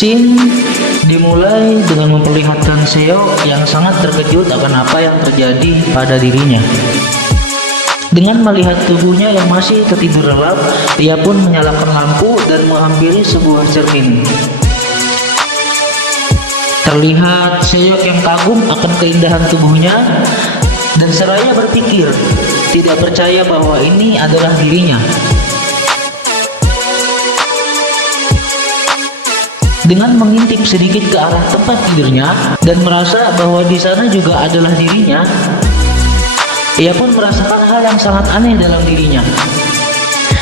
Scene dimulai dengan memperlihatkan Seok yang sangat terkejut akan apa yang terjadi pada dirinya. Dengan melihat tubuhnya yang masih tertidur lelap, ia pun menyalakan lampu dan menghampiri sebuah cermin. Terlihat Seok yang kagum akan keindahan tubuhnya dan seraya berpikir, tidak percaya bahwa ini adalah dirinya. Dengan mengintip sedikit ke arah tempat tidurnya dan merasa bahwa di sana juga adalah dirinya, ia pun merasakan hal yang sangat aneh dalam dirinya.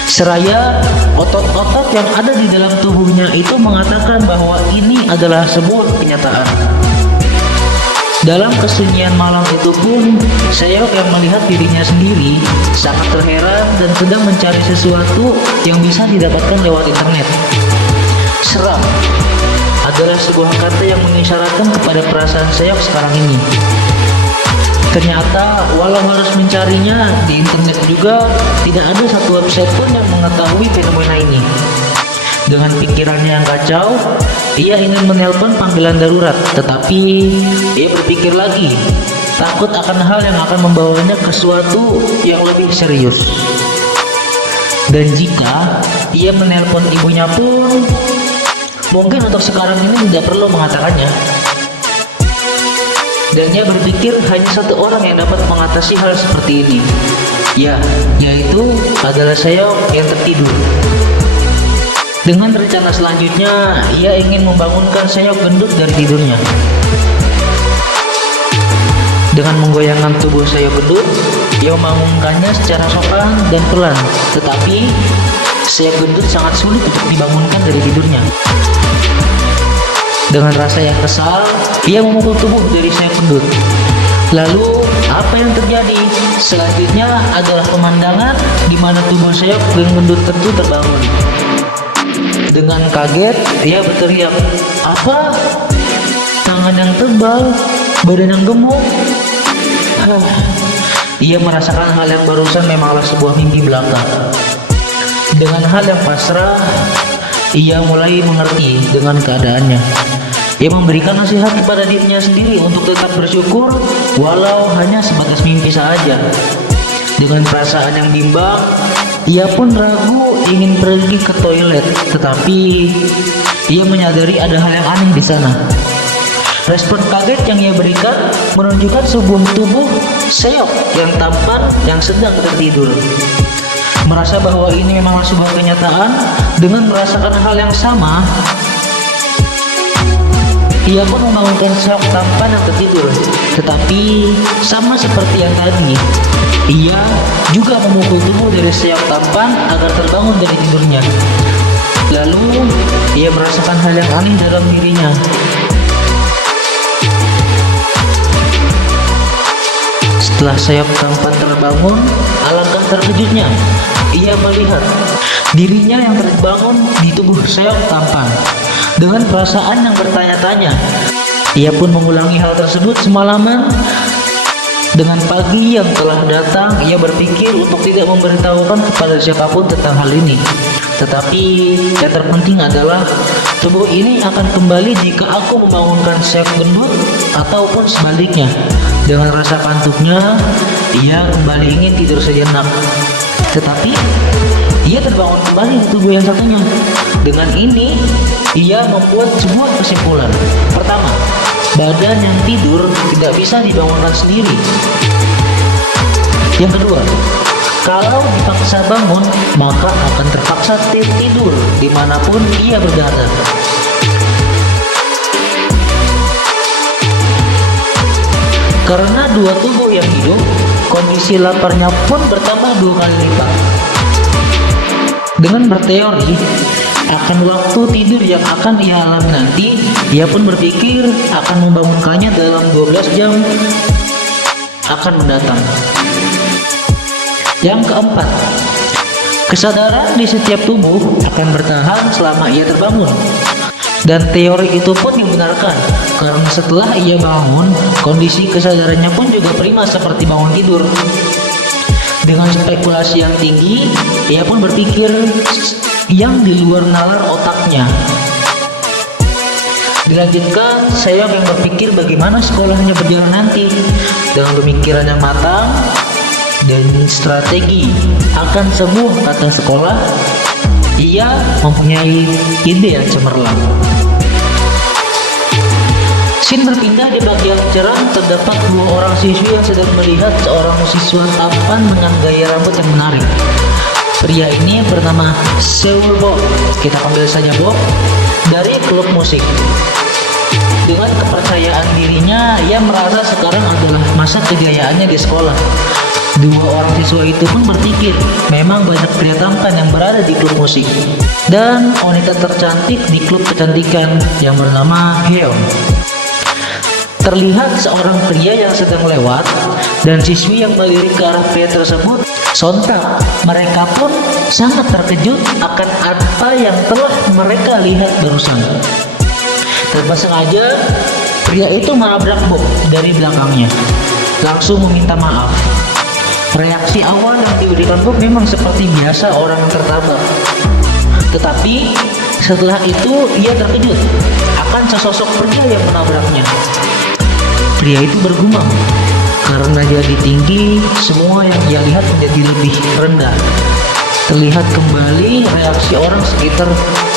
Seraya otot-otot yang ada di dalam tubuhnya itu mengatakan bahwa ini adalah sebuah kenyataan. Dalam kesunyian malam itu pun, Seok yang melihat dirinya sendiri sangat terheran dan sedang mencari sesuatu yang bisa didapatkan lewat internet. Seram adalah sebuah kata yang mengisyaratkan kepada perasaan Seok sekarang ini. Ternyata walau harus mencarinya di internet juga, tidak ada satu website pun yang mengetahui fenomena ini. Dengan pikirannya yang kacau, ia ingin menelpon panggilan darurat, tetapi ia berpikir lagi, takut akan hal yang akan membawanya ke sesuatu yang lebih serius. Dan jika ia menelpon ibunya pun, mungkin untuk sekarang ini tidak perlu mengatakannya. Dan ia berpikir hanya satu orang yang dapat mengatasi hal seperti ini, yaitu adalah Seok yang tertidur. Dengan rencana selanjutnya, ia ingin membangunkan Seok gendut dari tidurnya. Dengan menggoyangkan tubuh Seok gendut, ia membangunkannya secara sopan dan pelan, tetapi Seok gendut sangat sulit untuk dibangunkan dari tidurnya. Dengan rasa yang kesal, ia memukul tubuh dari Seok gendut. Lalu, apa yang terjadi? Selanjutnya adalah pemandangan di mana tubuh Seok gendut itu terbangun. Dengan kaget, ia berteriak, "Apa? Tangan yang tebal, badan yang gemuk." Ia merasakan hal yang barusan memanglah sebuah mimpi belaka. Dengan hal yang pasrah, ia mulai mengerti dengan keadaannya. Ia memberikan nasihat kepada dirinya sendiri untuk tetap bersyukur walau hanya sebatas mimpi saja. Dengan perasaan yang bimbang, ia pun ragu ingin pergi ke toilet, tetapi ia menyadari ada hal yang aneh di sana. Respon kaget yang ia berikan menunjukkan sebuah tubuh Seok yang tampan yang sedang tertidur. Merasa bahwa ini memanglah sebuah kenyataan, dengan merasakan hal yang sama, ia pun membangunkan Seok tampan yang tertidur. Tetapi sama seperti yang tadi, ia juga memukul tubuh dari Seok tampan agar terbangun dari tidurnya. Lalu ia merasakan hal yang aneh dalam dirinya. Setelah Seok tampan terbangun, alangkah terkejutnya ia melihat dirinya yang terbangun di tubuh Seok tampan. Dengan perasaan yang bertanya-tanya, ia pun mengulangi hal tersebut semalaman. Dengan pagi yang telah datang, ia berpikir untuk tidak memberitahukan kepada siapapun tentang hal ini. Tetapi yang terpenting adalah tubuh ini akan kembali jika aku membangunkan Seok gendut ataupun sebaliknya. Dengan rasa kantuknya, ia kembali ingin tidur sejenak. Tetapi ia terbangun kembali di tubuh yang satunya. Dengan ini, ia membuat sebuah kesimpulan. Pertama, badan yang tidur tidak bisa dibangunkan sendiri. Yang kedua, kalau dipaksa bangun, maka akan terpaksa tidur dimanapun ia berada. Karena dua tubuh yang hidup, kondisi laparnya pun bertambah 2 kali lipat. Dengan berteori akan waktu tidur yang akan ia alami nanti, ia pun berpikir akan membangunkannya dalam 12 jam akan mendatang. Yang keempat, kesadaran di setiap tubuh akan bertahan selama ia terbangun. Dan teori itu pun dibenarkan, karena setelah ia bangun, kondisi kesadarannya pun juga prima seperti bangun tidur. Dengan spekulasi yang tinggi, ia pun berpikir yang di luar nalar otaknya. Dilanjutkan, Seok yang berpikir bagaimana sekolahnya berjalan nanti. Dengan pemikiran yang matang dan strategi akan sebuah kata sekolah, ia mempunyai ide yang cemerlang. Scene berpindah di bagian cerah. Terdapat dua orang siswi yang sedang melihat seorang siswa tampan dengan gaya rambut yang menarik. Pria ini bernama Seul Bob, kita panggil saja Bob, dari klub musik. Dengan kepercayaan dirinya, ia merasa sekarang adalah masa kejayaannya di sekolah. Dua orang siswa itu pun berpikir, memang banyak pria tampan yang berada di klub musik dan wanita tercantik di klub kecantikan yang bernama Hyeon. Terlihat seorang pria yang sedang lewat dan siswi yang melirik ke arah pria tersebut. Sontak mereka pun sangat terkejut akan apa yang telah mereka lihat barusan. Tanpa sengaja, pria itu menabrak Bob dari belakangnya, langsung meminta maaf. Reaksi awal yang diberikan Bob memang seperti biasa orang yang tertabrak. Tetapi setelah itu ia terkejut akan sesosok pria yang menabraknya. Pria itu bergumam, karena jadi tinggi, semua yang ia lihat menjadi lebih rendah. Terlihat kembali reaksi orang sekitar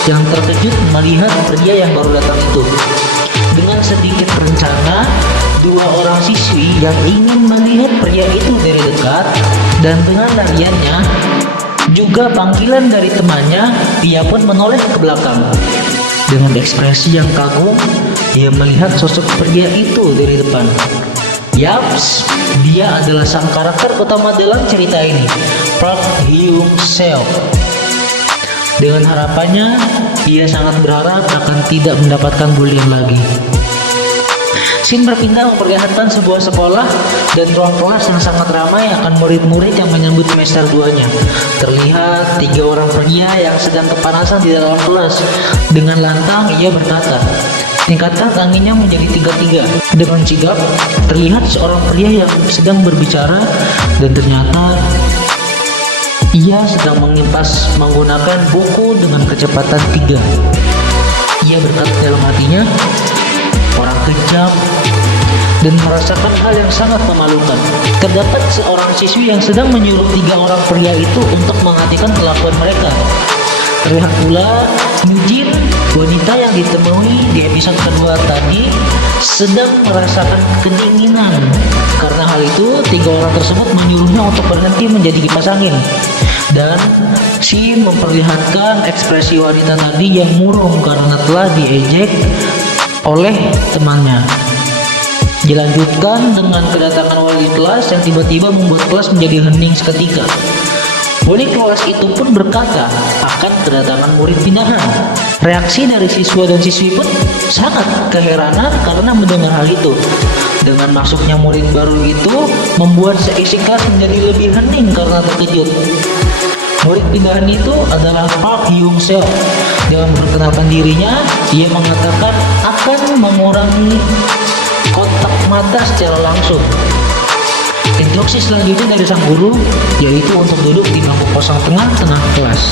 yang terkejut melihat pria yang baru datang itu. Dengan sedikit rencana, dua orang siswi yang ingin melihat pria itu dari dekat, dan dengan lariannya, juga panggilan dari temannya, ia pun menoleh ke belakang. Dengan ekspresi yang kagum, ia melihat sosok pria itu dari depan. Yaps, dia adalah sang karakter utama dalam cerita ini, Park Hyung Seok. Dengan harapannya, ia sangat berharap akan tidak mendapatkan bullying lagi. Scene berpindah memperlihatkan sebuah sekolah dan ruang kelas yang sangat ramai akan murid-murid yang menyambut semester 2-nya. Terlihat tiga orang pria yang sedang kepanasan di dalam kelas. Dengan lantang ia berkata, tingkatkan anginnya menjadi 3-3. Dengan sigap, terlihat seorang pria yang sedang berbicara dan ternyata ia sedang mengimpas menggunakan buku dengan kecepatan 3. Ia berkata dalam hatinya, orang kejam, dan merasakan hal yang sangat memalukan. Terdapat seorang siswi yang sedang menyuruh tiga orang pria itu untuk menghentikan kelakuan mereka. Terlihat pula Yujin, wanita yang ditemui di episode kedua tadi, sedang merasakan kedinginan. Karena hal itu, tiga orang tersebut menyuruhnya untuk berhenti menjadi kipas angin. Dan Shin memperlihatkan ekspresi wanita tadi yang murung karena telah diejek oleh temannya. Dilanjutkan dengan kedatangan wali kelas yang tiba-tiba membuat kelas menjadi hening seketika. Wali kelas itu pun berkata akan kedatangan murid pindahan. Reaksi dari siswa dan siswi pun sangat keheranan karena mendengar hal itu. Dengan masuknya murid baru itu membuat seisi kelas menjadi lebih hening karena terkejut. Murid pindahan itu adalah Park Hyung Seok. Dengan memperkenalkan dirinya, ia mengatakan akan mengurangi kontak mata secara langsung. Instruksi selanjutnya dari sang guru yaitu untuk duduk di bangku kosong tengah-tengah kelas.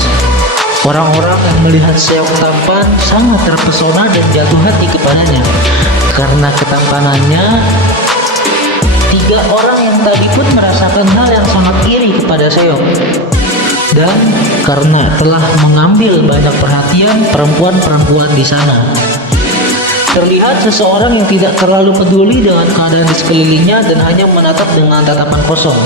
Orang-orang yang melihat Seok tampan sangat terpesona dan jatuh hati kepadanya. Karena ketampanannya, tiga orang yang tadi pun merasakan hal yang sangat iri kepada Seok. Dan karena telah mengambil banyak perhatian perempuan-perempuan di sana. Terlihat seseorang yang tidak terlalu peduli dengan keadaan di sekelilingnya dan hanya menatap dengan tatapan kosong.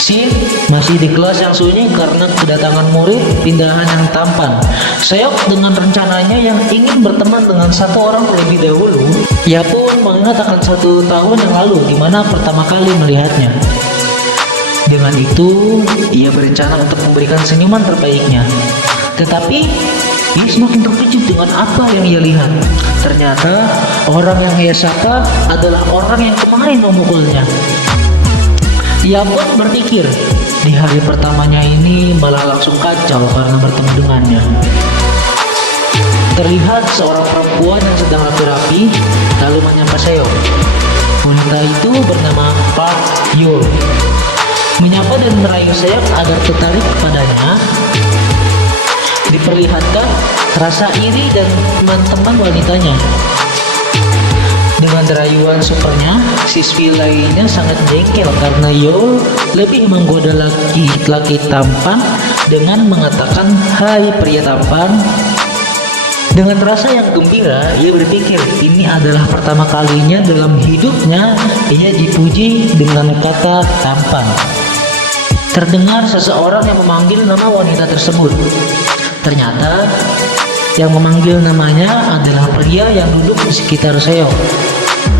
Shin masih di kelas yang sunyi karena kedatangan murid pindahan yang tampan. Seok dengan rencananya yang ingin berteman dengan satu orang terlebih dahulu, ia pun mengingat akan 1 tahun yang lalu di mana pertama kali melihatnya. Dengan itu, ia berencana untuk memberikan senyuman terbaiknya. Tetapi, ia semakin terkejut dengan apa yang ia lihat. Ternyata, orang yang ia sapa adalah orang yang kemarin memukulnya. Ia pun berpikir, di hari pertamanya ini malah langsung kacau karena bertemu dengannya. Terlihat seorang perempuan yang sedang rapi-rapi, lalu menyapa Seok. Wanita itu bernama Park Hyung. Menyapa dan merayu Seok agar tertarik kepadanya. Diperlihatkan rasa iri dan teman-teman wanitanya. Dengan rayuan supernya, siswi lainnya sangat jengkel karena Yo lebih menggoda laki-laki tampan dengan mengatakan, "Hai pria tampan." Dengan rasa yang gembira, ia berpikir ini adalah pertama kalinya dalam hidupnya ia dipuji dengan kata tampan. Terdengar seseorang yang memanggil nama wanita tersebut. Ternyata yang memanggil namanya adalah pria yang duduk di sekitar Seok.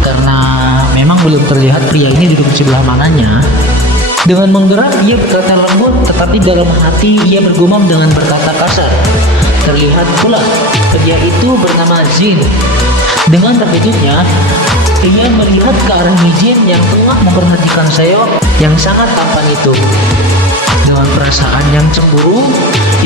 Karena memang belum terlihat pria ini duduk di sebelah mananya. Dengan menggerak ia berkata lembut, tetapi dalam hati ia bergumam dengan berkata kasar. Terlihat pula pria itu bernama Jin. Dengan terkejutnya ia melihat ke arah Jin yang tengah memperhatikan Seok yang sangat tampan itu. Dengan perasaan yang cemburu,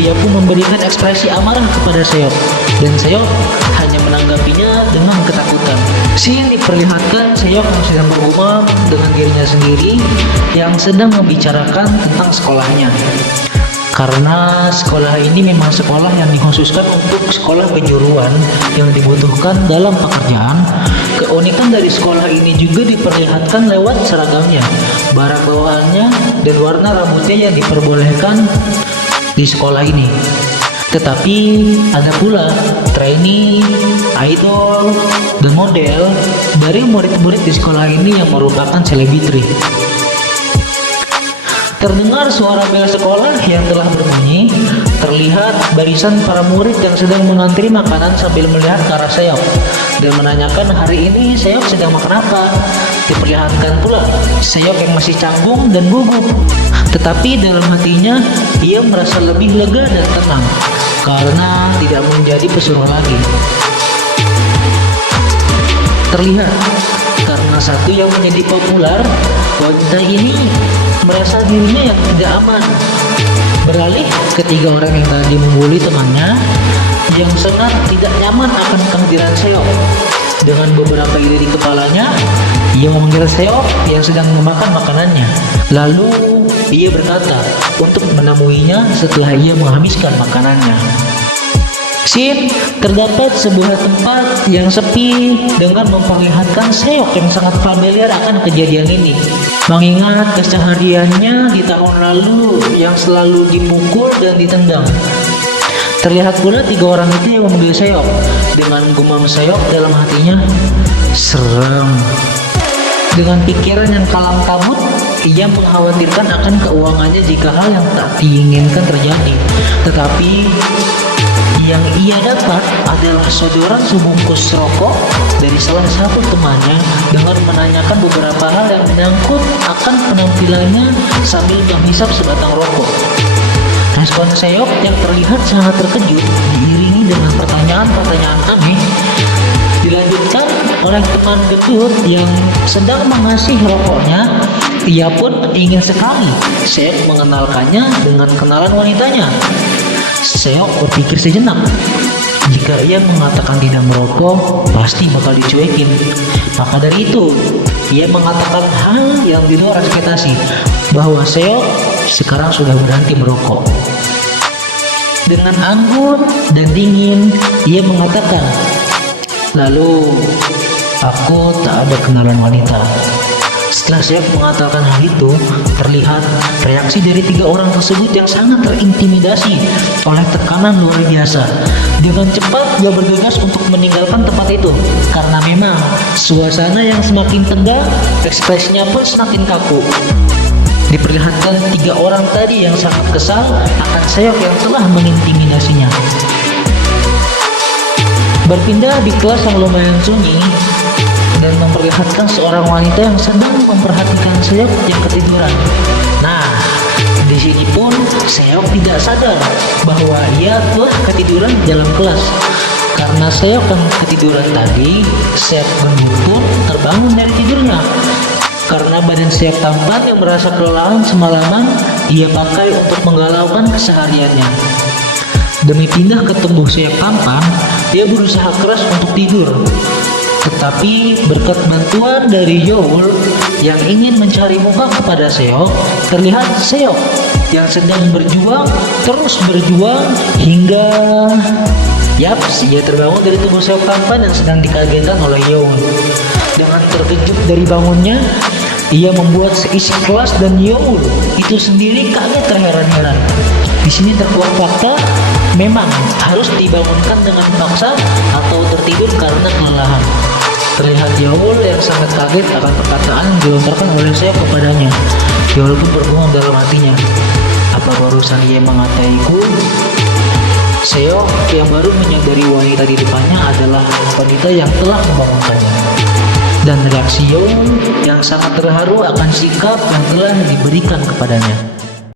ia pun memberikan ekspresi amarah kepada Seok, dan Seok hanya menanggapinya dengan ketakutan. Scene diperlihatkan Seok yang sedang bergumam dengan dirinya sendiri yang sedang membicarakan tentang sekolahnya. Karena sekolah ini memang sekolah yang dikhususkan untuk sekolah kejuruan yang dibutuhkan dalam pekerjaan, keunikan dari sekolah ini juga diperlihatkan lewat seragamnya, barang bawaannya, dan warna rambutnya yang diperbolehkan di sekolah ini. Tetapi ada pula trainee, idol, dan model dari murid-murid di sekolah ini yang merupakan selebriti. Terdengar suara bel sekolah yang telah berbunyi. Terlihat barisan para murid yang sedang mengantri makanan sambil melihat ke arah Seok dan menanyakan hari ini Seok sedang makan apa. Diperlihatkan pula Seok yang masih canggung dan gugup, tetapi dalam hatinya ia merasa lebih lega dan tenang karena tidak menjadi pesuruh lagi. Terlihat karena satu yang menjadi populer, wanita ini merasa dirinya yang tidak aman. Beralih ketiga orang yang tadi membuli temannya yang sangat tidak nyaman akan kehadiran Seok. Dengan beberapa ide di kepalanya, ia memanggil Seok yang sedang memakan makanannya. Lalu ia berkata untuk menemuinya setelah ia menghabiskan makanannya. Scene terdapat sebuah tempat yang sepi dengan memperlihatkan Seok yang sangat familiar akan kejadian ini, mengingat kesehariannya di tahun lalu yang selalu dipukul dan ditendang. Terlihat pula tiga orang itu yang memanggil Seok. Dengan gumam Seok dalam hatinya, "Serem." Dengan pikiran yang kalang kabut, ia mengkhawatirkan akan keuangannya jika hal yang tak diinginkan terjadi. Tetapi yang ia dapat adalah sodoran sebungkus rokok dari salah satu temannya dengan menanyakan beberapa hal yang menyangkut akan penampilannya sambil menghisap sebatang rokok. Respon Seok yang terlihat sangat terkejut diiringi dengan pertanyaan-pertanyaan aneh dilanjutkan oleh teman gendut yang sedang mengasih rokoknya. Ia pun ingin sekali Seok mengenalkannya dengan kenalan wanitanya. Seok berpikir sejenak. Jika ia mengatakan tidak merokok, pasti bakal dicuekin. Maka dari itu, ia mengatakan hal yang di luar ekspektasi, bahwa Seok sekarang sudah berhenti merokok. Dengan anggun dan dingin, ia mengatakan, "Lalu, aku tak ada kenalan wanita." Setelah Seok mengatakan hal itu, terlihat reaksi dari tiga orang tersebut yang sangat terintimidasi oleh tekanan luar biasa. Dengan cepat dia bergegas untuk meninggalkan tempat itu, karena memang suasana yang semakin tegang, ekspresinya pun semakin kaku. Diperlihatkan tiga orang tadi yang sangat kesal akan Seok yang telah mengintimidasinya. Berpindah di kelas yang lumayan sunyi dan memperlihatkan seorang wanita yang sedang memperhatikan Seok yang ketiduran. Nah, di sini pun Seok tidak sadar bahwa ia telah ketiduran di dalam kelas. Karena Seok yang ketiduran tadi, Seok pun terbangun dari tidurnya. Karena badan Seok tampan yang merasa kelelahan semalaman, ia pakai untuk menggalaukan kesehariannya. Demi pindah ke tubuh Seok tampan, dia berusaha keras untuk tidur. Tetapi berkat bantuan dari Youl yang ingin mencari muka kepada Seok, terlihat Seok yang sedang berjuang, terus berjuang hingga Yaps, ia terbangun dari tubuh Seok tampan yang sedang dikagetkan oleh Yeol. Dengan terkejut dari bangunnya, ia membuat seisi kelas dan Yeol itu sendiri kaget terheran-heran. Di sini terkuak fakta, memang harus dibangunkan dengan paksa atau tertidur karena kelelahan. Terlihat Yeol yang sangat kaget akan perkataan yang dilontarkan oleh Seok kepadanya. Yeol pun berbengong dalam hatinya. Apa barusan ia mengataiku? Seok yang baru menyadari wanita di depannya adalah wanita yang telah membangunkannya. Dan reaksi Yeol yang sangat terharu akan sikap yang telah diberikan kepadanya.